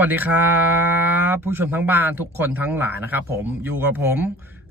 วัสดีครับ ผู้ชมทั้งบ้านทุกคนทั้งหลายนะครับผมอยู่กับผม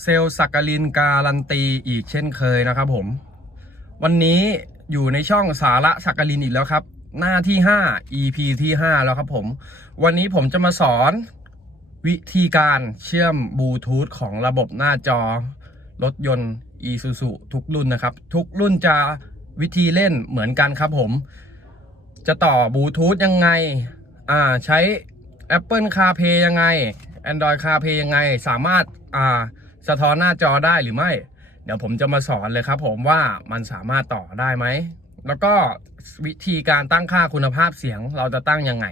เซลสักกลินการันตีอีกเช่นเคยนะครับผม วันนี้อยู่ในช่องสาระสักกลินอีกแล้วครับ หน้าที่ 5 EP ที่ 5 แล้วครับผม วันนี้ผมจะมาสอนวิธีการเชื่อมบลูทูธของระบบหน้าจอ รถยนต์ Isuzu ทุกรุ่นนะครับ ทุกรุ่นจะวิธีเล่นเหมือนกันครับผม จะต่อบลูทูธยังไง อ่าใช้ Apple CarPlay ยังไง Android CarPlay ยังไง สามารถอ่าสะท้อนหน้าจอได้หรือไม่ เดี๋ยวผมจะมาสอนเลยครับผมว่ามันสามารถต่อได้ไหม แล้วก็วิธีการตั้งค่าคุณภาพเสียงเราจะตั้งยังไง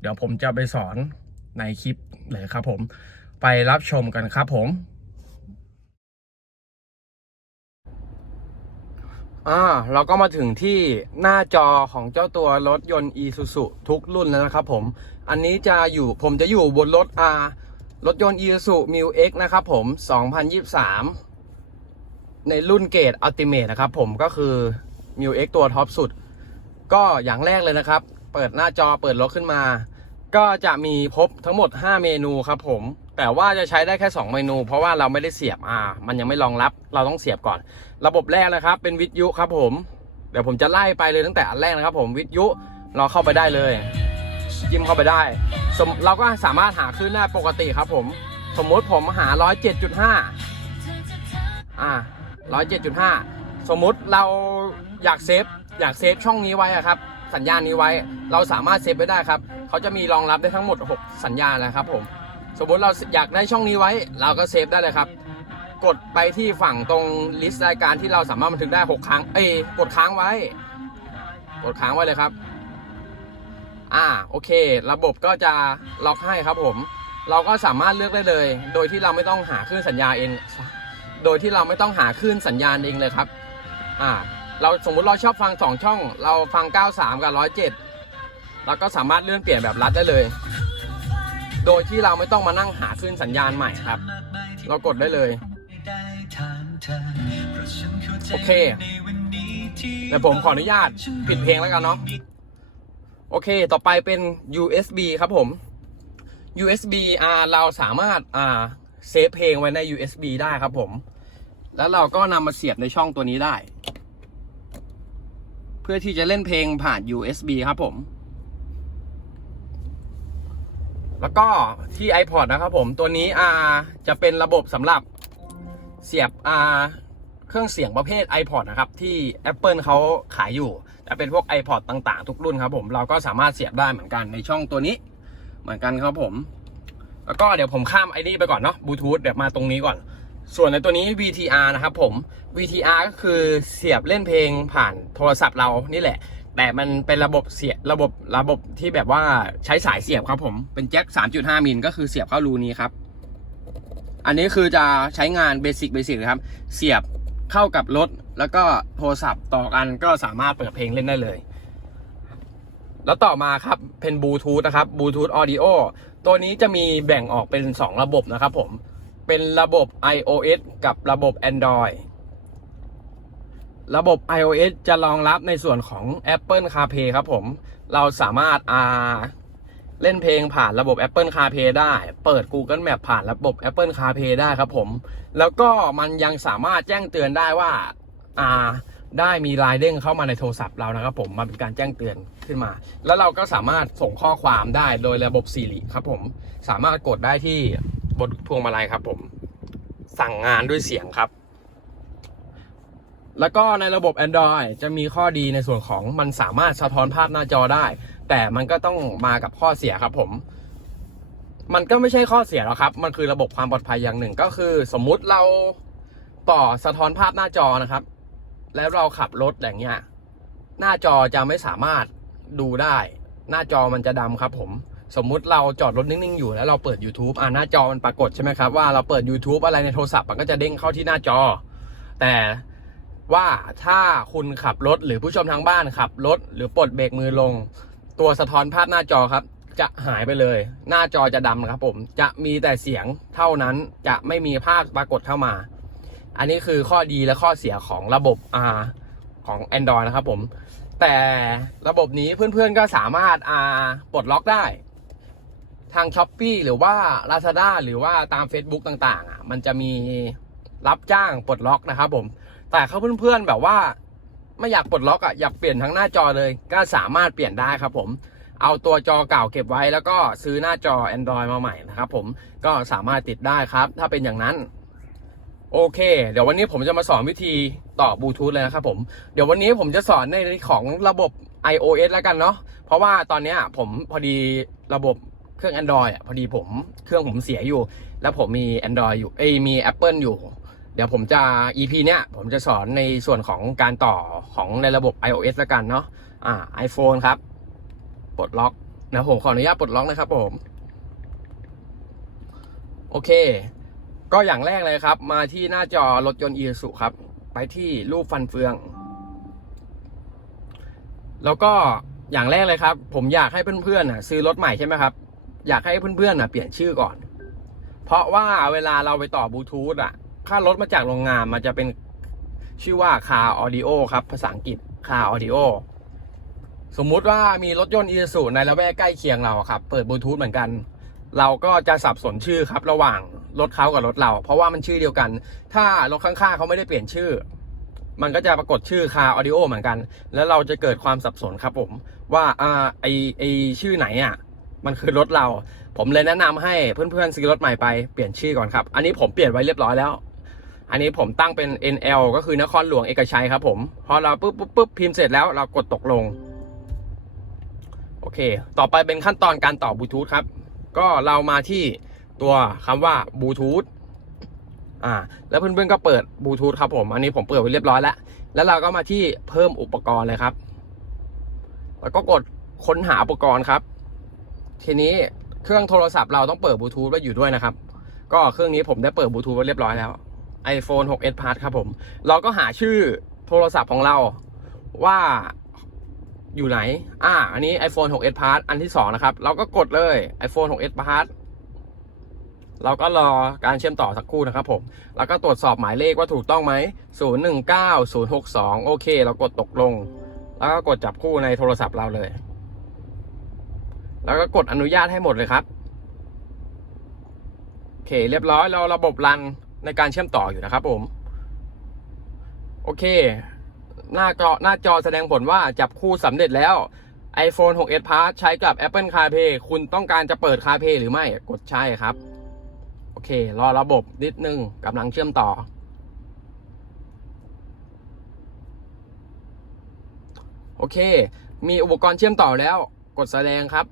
เดี๋ยวผมจะไปสอนในคลิปเลยครับผม ไปรับชมกันครับผม อ่าเราก็มาถึงที่หน้าจอของเจ้าตัวรถยนต์ Isuzu ทุกรุ่นแล้วนะครับผม อันนี้จะอยู่ผมจะอยู่บนรถ R รถยนต์ Isuzu Mu X นะครับผม 2023 ในรุ่นเกรด Ultimate นะครับผมก็คือ Mu X ตัวท็อปสุด ก็อย่างแรกเลยนะครับ เปิดหน้าจอเปิดรถขึ้นมา ก็จะมีพบทั้งหมด 5 เมนูครับผม แต่ว่าจะใช้ได้แค่ 2 เมนู เพราะว่าเราไม่ได้เสียบอ่า มันยังไม่รองรับ เราต้องเสียบก่อน ระบบแรกนะครับ เป็นวิทยุครับผม เดี๋ยวผมจะไล่ไปเลยตั้งแต่อันแรกนะครับ ผมวิทยุเราเข้าไปได้เลยจิ้มเข้าไปได้สมเราก็สามารถหาคลื่นได้ปกติครับผม สมมติผมหา 107.5 อ่า 107.5 สมมติเราอยากเซฟอยากเซฟช่องนี้ไว้อะครับ สัญญาณนี้ไว้ เราสามารถเซฟไว้ได้ครับเขาจะมีรองรับได้ทั้งหมด 6 สัญญาณนะครับผมสมมุติเราอยากได้ช่องนี้ไว้ เราก็เซฟได้เลยครับ กดไปที่ฝั่งตรงลิสต์รายการที่เราสามารถบันทึกได้ 6 ครั้งเอ้กดค้างไว้ กดค้างไว้เลยครับ อ่าโอเค ระบบก็จะล็อกให้ครับผม เราก็สามารถเลือกได้เลย โดยที่เราไม่ต้องหาคลื่นสัญญาเอง โดยที่เราไม่ต้องหาคลื่นสัญญาณเองเลยครับ อ่า เราสมมุติเราชอบฟัง2ช่อง เราฟัง 93 กับ 107เราก็สามารถเลื่อนเปลี่ยนแบบรัดได้เลย โดยที่เราไม่ต้องมานั่งหาคลื่นสัญญาณใหม่ครับ เรากดได้เลย โอเคเดี๋ยวผมขออนุญาตปิดเพลงแล้วกันเนาะโอเค ต่อไปเป็น USB ครับผม USB อ่าเราสามารถอ่าเซฟเพลงไว้ใน USB ได้ครับผม แล้วเราก็นำมาเสียบในช่องตัวนี้ได้ เพื่อที่จะเล่นเพลงผ่าน USB ครับผม แล้วก็ที่ iPod นะครับผม ตัวนี้อ่าจะเป็นระบบสำหรับเสียบอ่าเครื่องเสียงประเภท iPod นะครับ ที่ Apple เขาขายอยู่จะเป็นพวก iPod ต่างๆ ทุกรุ่นครับผม เราก็สามารถเสียบได้เหมือนกันในช่องตัวนี้เหมือนกันครับผม แล้วก็เดี๋ยวผมข้ามไอ้นี่ไปก่อนเนาะบลูทูธเดี๋ยวมาตรงนี้ก่อน ส่วนในตัวนี้ VTR นะครับผม VTR ก็คือเสียบเล่นเพลงผ่านโทรศัพท์เรานี่แหละ แต่มันเป็นระบบเสียระบบระบบที่แบบว่าใช้สายเสียบครับผม เป็นแจ็ค 3.5 มิลก็คือเสียบเข้ารูนี้ครับ อันนี้คือจะใช้งานเบสิกเบสิกครับ เสียบเข้ากับรถ แล้วก็โทรศัพท์ต่อกันก็สามารถเปิดเพลงเล่นได้เลย แล้วต่อมาครับเป็นบลูทูธนะครับบลูทูธออดิโอตัวนี้จะมีแบ่งออกเป็น 2 ระบบนะครับผม เป็นระบบ iOS กับระบบ Android ระบบ iOS จะรองรับในส่วนของ Apple CarPlay ครับผม เราสามารถอ่าเล่นเพลงผ่านระบบ Apple CarPlay ได้ เปิด Google Map ผ่านระบบ Apple CarPlay ได้ครับผม แล้วก็มันยังสามารถแจ้งเตือนได้ว่าอ่าได้มีลายเด้งเข้ามาในโทรศัพท์เรานะครับผมมาเป็นการแจ้งเตือนขึ้นมา แล้วเราก็สามารถส่งข้อความได้โดยระบบ Siri ครับผม สามารถกดได้ที่ บนพวงมาลัยครับผม สั่งงานด้วยเสียงครับ แล้วก็ในระบบ Android จะมีข้อดีในส่วนของมันสามารถสะท้อนภาพหน้าจอได้ แต่มันก็ต้องมากับข้อเสียครับผม มันก็ไม่ใช่ข้อเสียหรอกครับ มันคือระบบความปลอดภัยอย่างหนึ่ง ก็คือ สมมุติเราต่อสะท้อนภาพหน้าจอนะครับ แล้วเราขับรถอย่างเงี้ยหน้าจอจะไม่สามารถดูได้ หน้าจอมันจะดำครับผม สมมุติเราจอดรถนิ่งๆอยู่แล้วเราเปิด YouTube อ่าหน้าจอมันปรากฏใช่ไหมครับว่าเราเปิด YouTube อะไรในโทรศัพท์มันก็จะเด้งเข้าที่หน้าจอ แต่ว่าถ้าคุณขับรถหรือผู้ชมทางบ้านขับรถหรือปลดเบรกมือลง ตัวสะท้อนภาพหน้าจอครับ จะหายไปเลย หน้าจอจะดำครับ ผมจะมีแต่เสียงเท่านั้นจะไม่มีภาพปรากฏเข้ามา อันนี้คือข้อดีและข้อเสียของระบบ R ของ Android นะครับผม แต่ระบบนี้เพื่อนๆก็สามารถ R ปลดล็อกได้ ทาง s h อ p e e หรือว่า Lazada หรือว่าตาม Facebook ต่างๆอะมันจะมีรับจ้างปลดล็อกนะครับผม แต่เขาเพื่อนๆแบบว่า ไม่อยากปลดล็อกอะอยากเปลี่ยนทั้งหน้าจอเลย ก็สามารถเปลี่ยนได้ครับผมเอาตัวจอเก่าเก็บไว้แล้วก็ซื้อหน้าจอ Android มาใหม่นะครับผมก็สามารถติดได้ครับ ถ้าเป็นอย่างนั้นโอเค เดี๋ยววันนี้ผมจะมาสอนวิธีต่อบลูทูธเลยนะครับผมเดี๋ยววันนี้ผมจะสอนในของระบบ iOS แล้วกันเนาะเพราะว่าตอนนี้ผมพอดีระบบ เครื่อง Android อะพอดีผมเครื่องผมเสียอยู่ แล้วผมมี Android อยู่เอ้ยมี Apple อยู่ เดี๋ยวผมจะ EP เนี้ยผมจะสอนในส่วนของการต่อของในระบบ iOS ล้วกันเนาะอ่า iPhone ครับปลดล็อกนะผมขออนุญาตปลดล็อกนะครับผม โอเค ก็อย่างแรกเลยครับ มาที่หน้าจอรถยนต์ i s u ครับ ไปที่รูปฟันเฟือง แล้วก็อย่างแรกเลยครับ ผมอยากให้เพื่อนๆน่ะซื้อรถใหม่ใช่ไหมครับ อยากให้เพื่อนๆน่ะเปลี่ยนชื่อก่อน เพราะว่าเวลาเราไปต่อบลูทูธอะ ค่ารถมาจากโรงงานมันจะเป็นชื่อว่า Car Audio ครับ ภาษาอังกฤษ Car Audio สมมุติว่ามีรถยนต์ i s u ในละแวกใกล้เคียงเราครับ เปิดบลูทูธเหมือนกัน เราก็จะสับสนชื่อครับ ระหว่างรถเขากับรถเรา เพราะว่ามันชื่อเดียวกัน ถ้ารถข้างๆเขาไม่ได้เปลี่ยนชื่อ มันก็จะปรากฏชื่อคาออดิโอเหมือนกัน แล้วเราจะเกิดความสับสนครับผม ว่าอ่าไอไอชื่อไหนอะ มันคือรถเรา ผมเลยแนะนำให้เพื่อนๆซื้อรถใหม่ไปเปลี่ยนชื่อก่อนครับ อันนี้ผมเปลี่ยนไว้เรียบร้อยแล้ว อันนี้ผมตั้งเป็น NL ก็คือนครหลวงเอกชัยครับ ผม พอเราปุ๊บปุ๊บปุ๊บพิมพ์เสร็จแล้วเรากดตกลง โอเค ต่อไปเป็นขั้นตอนการต่อบลูทูธครับ ก็เรามาที่ตัวคำว่าบลูทูธอ่า แล้วเพื่อนๆก็เปิดบลูทูธครับผม อันนี้ผมเปิดไว้เรียบร้อยแล้ว แล้วเราก็มาที่เพิ่มอุปกรณ์เลยครับ แล้วก็กดค้นหาอุปกรณ์ครับ ทีนี้เครื่องโทรศัพท์เราต้องเปิดบลูทูธไว้อยู่ด้วยนะครับ ก็เครื่องนี้ผมได้เปิดบลูทูธไว้เรียบร้อยแล้ว iPhone 6s Plus ครับผม เราก็หาชื่อโทรศัพท์ของเราว่าอยู่ไหน อ่า อันนี้ iPhone 6s Plus อันที่สองนะครับ เราก็กดเลย iPhone 6s Plus เราก็รอการเชื่อมต่อสักครู่นะครับผม แล้วก็ตรวจสอบหมายเลขว่าถูกต้องไหม 019 062 โอเค เรากดตกลง แล้วก็กดจับคู่ในโทรศัพท์เราเลย แล้วก็กดอนุญาตให้หมดเลยครับโอเค เรียบร้อยเราระบบรันในการเชื่อมต่ออยู่นะครับ ผม โอเค หน้าจอหน้าจอแสดงผลว่าจับคู่สำเร็จแล้ว iPhone 6s Plus ใช้กับ Apple CarPlay คุณต้องการจะเปิด CarPlay หรือไม่กดใช่ครับ โอเค รอระบบนิดนึงกำลังเชื่อมต่อ โอเค มีอุปกรณ์เชื่อมต่อแล้ว กดแสดงครับ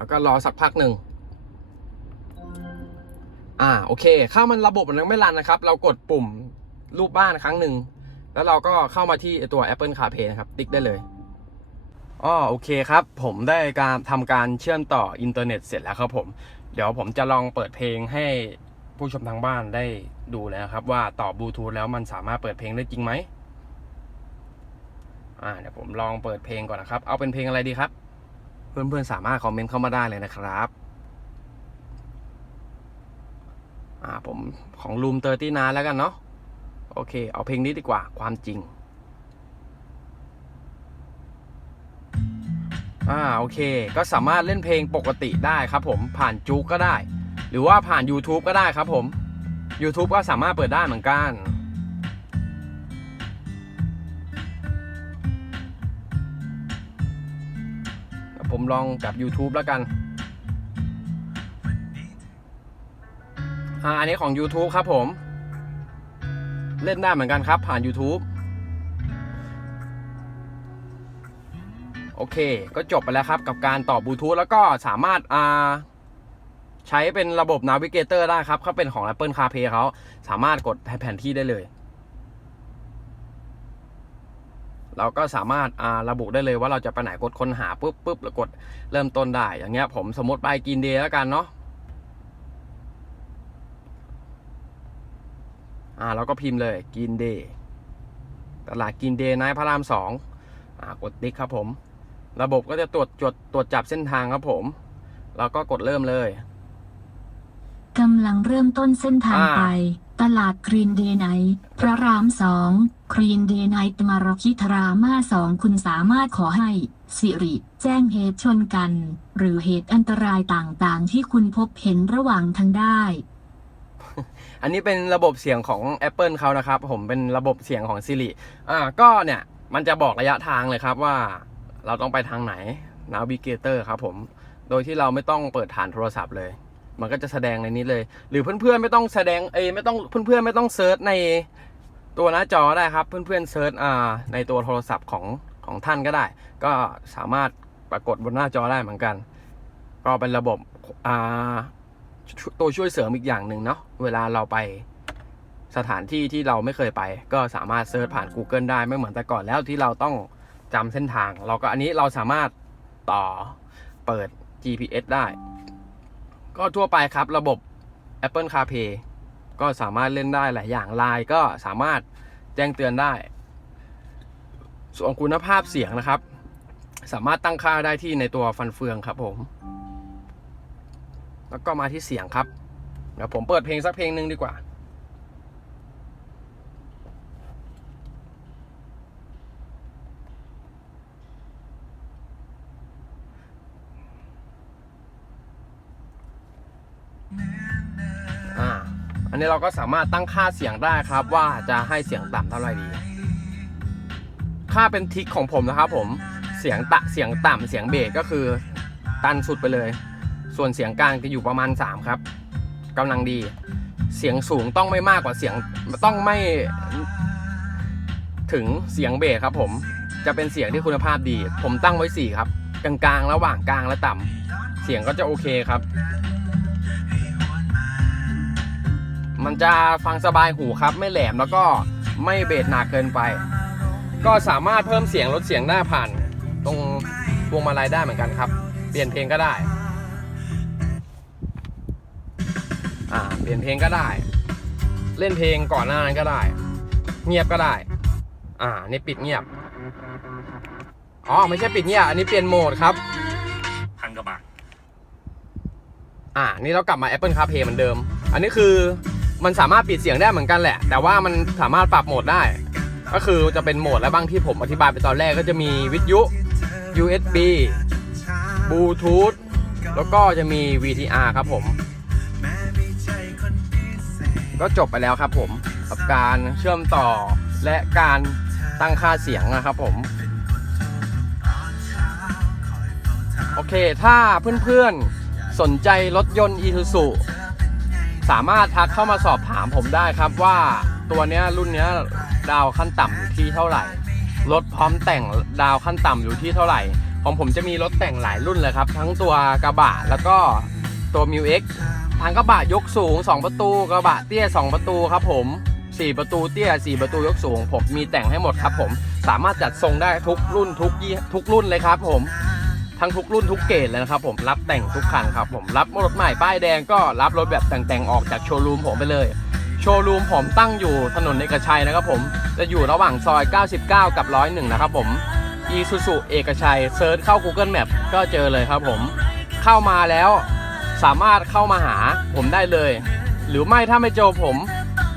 แล้วก็รอสักพักหนึ่งอ่าโอเค เข้ามันระบบมันยังไม่รันนะครับ เรากดปุ่มรูปบ้านครั้งหนึ่ง แล้วเราก็เข้ามาที่ตัว Apple CarPlay นะครับ ติ๊กได้เลยอ๋อโอเคครับ ผมได้การทำการเชื่อมต่ออินเทอร์เน็ตเสร็จแล้วครับผม เดี๋ยวผมจะลองเปิดเพลงให้ผู้ชมทางบ้านได้ดูแล้วครับ ว่าต่อบลูทูธแล้วมันสามารถเปิดเพลงได้จริงไหมอ่าเดี๋ยวผมลองเปิดเพลงก่อนนะครับ เอาเป็นเพลงอะไรดีครับ เพื่อนๆสามารถคอมเมนต์เข้ามาได้เลยนะครับอ่าผมของลูมเตอร์ตี้นาแล้วกันเนาะโอเค เอาเพลงนี้ดีกว่าความจริงอ่าโอเค ก็สามารถเล่นเพลงปกติได้ครับผมผ่านจูกก็ได้ หรือว่าผ่าน YouTube ก็ได้ครับผม YouTube ก็สามารถเปิดได้เหมือนกัน ผมลองกับ YouTube แล้วกันอ่าอันนี้ของ YouTube ครับผม เล่นได้เหมือนกันครับ ผ่าน YouTube โอเค ก็จบไปแล้วครับกับการต่อบลูทูธแล้วก็สามารถอ่าใช้เป็นระบบ Navigator ได้ครับเขาเป็นของ Apple CarPlay เขาสามารถกดแผนที่ได้เลย เราก็สามารถอ่าระบุได้เลยว่าเราจะไปไหนกดค้นหาปุ๊บปุ๊บแล้วกดเริ่มต้นได้ อย่างเงี้ยผมสมมติไปกินเดย์แล้วกันเนาะอ่าเราก็พิมพ์เลยกินเดย์ตลาดกินเดย์นายพระรามสองอ่ากดติ๊กครับผม ระบบก็จะตรวจจดตรวจจับเส้นทางครับผมแล้วก็กดเริ่มเลยกำลังเริ่มต้นเส้นทางอ่าไป ตลาดกรีนเดย์ไนท์พระรามสอง ครีนเดย์ไนท์มารคิทรามาสองคุณสามารถขอให้ สิริ แจ้งเหตุชนกัน หรือเหตุอันตรายต่างๆ ที่คุณพบเห็นระหว่างทางได้ อันนี้เป็นระบบเสียงของ Apple เขานะครับ ผมเป็นระบบเสียงของ Siri อ่าก็เนี่ยมันจะบอกระยะทางเลยครับว่า เราต้องไปทางไหน Navigator ครับผม โดยที่เราไม่ต้องเปิดฐานโทรศัพท์เลย มันก็จะแสดงในนี้เลย หรือเพื่อนๆไม่ต้องแสดงเอยไม่ต้องเพื่อนๆไม่ต้องเซิร์ชใน ตัวหน้าจอได้ครับเพื่อนๆเซิร์ชอ่าในตัวโทรศัพท์ของของท่านก็ได้ ก็สามารถปรากฏบนหน้าจอได้เหมือนกัน ก็เป็นระบบอ่าตัวช่วยเสริมอีกอย่างหนึ่งเนาะเวลาเราไปสถานที่ที่เราไม่เคยไป ก็สามารถเซิร์ชผ่าน Google ได้ไม่เหมือนแต่ก่อนแล้วที่เราต้องจำเส้นทาง เราก็อันนี้เราสามารถต่อเปิด GPS ได้ ก็ทั่วไปครับระบบ Apple CarPlay ก็สามารถเล่นได้หลายอย่างไลน์ก็สามารถแจ้งเตือนได้ ส่วนคุณภาพเสียงนะครับ สามารถตั้งค่าได้ที่ในตัวฟันเฟืองครับผม แล้วก็มาที่เสียงครับเดี๋ยวผมเปิดเพลงสักเพลงหนึ่งดีกว่า อันนี้เราก็สามารถตั้งค่าเสียงได้ครับ ว่าจะให้เสียงต่ำเท่าไหร่ดี ค่าเป็นทิกของผมนะครับผมเสียงตะเสียงต่ำเสียงเบสก็คือ ตันสุดไปเลย ส่วนเสียงกลางจะอยู่ประมาณ 3 ครับกำลังดี เสียงสูงต้องไม่มากกว่าเสียงต้องไม่ถึงเสียงเบสครับผมจะเป็นเสียงที่คุณภาพดี ผมตั้งไว้ 4 ครับ กลางๆ ระหว่างกลางและต่ำเสียงก็จะโอเคครับ มันจะฟังสบายหูครับ ไม่แหลมแล้วก็ไม่เบสหนักเกินไป ก็สามารถเพิ่มเสียงลดเสียงได้ผ่าน ตรงพวงมาลัยได้เหมือนกันครับ เปลี่ยนเพลงก็ได้อ่าเปลี่ยนเพลงก็ได้ เล่นเพลงก่อนหน้านั้นก็ได้ เงียบก็ได้ อ่านี่ปิดเงียบอ๋อไม่ใช่ปิดเงียบอันนี้เปลี่ยนโหมดครับพันกว่าบาทอ่านี่เรากลับมา Apple CarPlay เหมือนเดิม อันนี้คือ มันสามารถปิดเสียงได้เหมือนกันแหละ แต่ว่ามันสามารถปรับโหมดได้ ก็คือจะเป็นโหมดและบางที่ผมอธิบายไปตอนแรกก็จะมีวิทยุ USB Bluetooth แล้วก็จะมี VTR ครับผม ก็จบไปแล้วครับผมกับการเชื่อมต่อและการตั้งค่าเสียงนะครับผม โอเค ถ้าเพื่อนๆ สนใจรถยนต์ Isuzu สามารถทักเข้ามาสอบถามผมได้ครับว่าตัวเนี้ยรุ่นเนี้ยดาวขั้นต่ำอยู่ที่เท่าไหร่รถพร้อมแต่งดาวขั้นต่ำอยู่ที่เท่าไหร่ ของผมจะมีรถแต่งหลายรุ่นเลยครับ ทั้งตัวกระบะแล้วก็ตัว m ิว X ทางกระบะยกสูง 2 ประตูกระบะเตี้ย 2 ประตูครับผม 4 ประตูเตี้ย 4 ประตูยกสูง ผมมีแต่งให้หมดครับผมสามารถจัดทรงได้ทุกรุ่นทุกยี่ทุกรุ่นเลยครับผม ทั้งทุกรุ่นทุกเกรดเลยนะครับผมรับแต่งทุกคันครับผมรับรถใหม่ป้ายแดงก็รับรถแบบแต่งๆออกจากโชว์รูมผมไปเลยโชว์รูมผมตั้งอยู่ถนนเอกชัยนะครับผมจะอยู่ระหว่างซอย 99 กับ 101 นะครับผมอีซูซูเอกชัยเซิร์ชเข้า Google Map ก็เจอเลยครับผมเข้ามาแล้วสามารถเข้ามาหาผมได้เลย หรือไม่ถ้าไม่เจอผม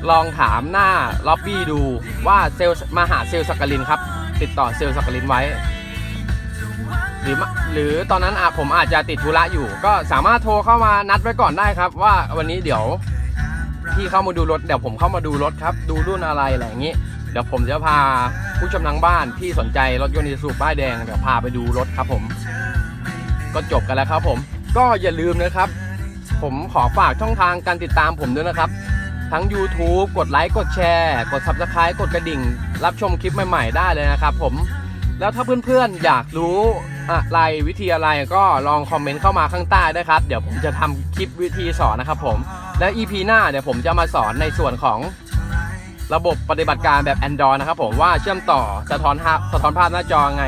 ลองถามหน้าล็อบบี้ดูว่าเซลมาหาเซลสักกลินครับ ติดต่อเซลสักกลินไว้ หรือหรือตอนนั้นอะผมอาจจะติดธุระอยู่ ก็สามารถโทรเข้ามานัดไว้ก่อนได้ครับ ว่าวันนี้เดี๋ยวพี่เข้ามาดูรถเดี๋ยวผมเข้ามาดูรถครับ ดูรุ่นอะไรอะไรอย่างนี้เดี๋ยวผมจะพาผู้ชมทางบ้านที่สนใจรถยนต์อีซูป้ายแดงเดี๋ยวพาไปดูรถครับผม ก็จบกันแล้วครับผม ก็อย่าลืมนะครับ ผมขอฝากช่องทางการติดตามผมด้วยนะครับ ทั้ง YouTube กดไลค์กดแชร์ กด Subscribe กดกระดิ่ง รับชมคลิปใหม่ ๆ ได้เลยนะครับผม แล้วถ้าเพื่อนๆอยากรู้อะไรวิธีอะไรก็ลองคอมเมนต์เข้ามาข้างใต้ได้ครับ เดี๋ยวผมจะทำคลิปวิธีสอนนะครับผม และ EP หน้าเดี๋ยวผมจะมาสอนในส่วนของระบบปฏิบัติการแบบ Android นะครับผมว่าเชื่อมต่อสะท้อนภาพสะท้อนภาพหน้าจอไง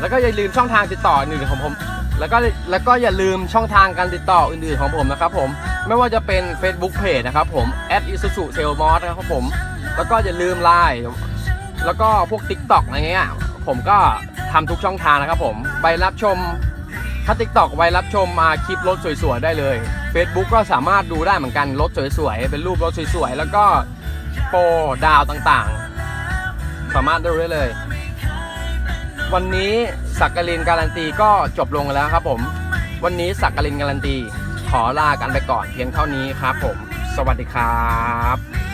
แล้วก็อย่าลืมช่องทางติดต่ออื่นของผม แล้วก็แล้วก็อย่าลืมช่องทางการติดต่ออื่นๆของผมนะครับผมไม่ว่าจะเป็น Facebook Page นะครับผม @isuzu s a l m o s นะครับผม แล้วก็อย่าลืมไลน์ แล้วก็พวก Tik t o อกอะไรเงี้ยผมก็ทำทุกช่องทางนะครับผมไปรับชมถ้าทิกตอกไปรับชมมาคลิปรถสวยๆ ได้เลย Facebook ก็สามารถดูได้เหมือนกันรถสวยๆ เป็นรูปรถสวยๆ แล้วก็โปรดาวต่างๆ สามารถดูได้เลย วันนี้สักการินการันตีก็จบลงแล้วครับผม วันนี้สักการินการันตี ขอลากันไปก่อนเพียงเท่านี้ครับผม สวัสดีครับ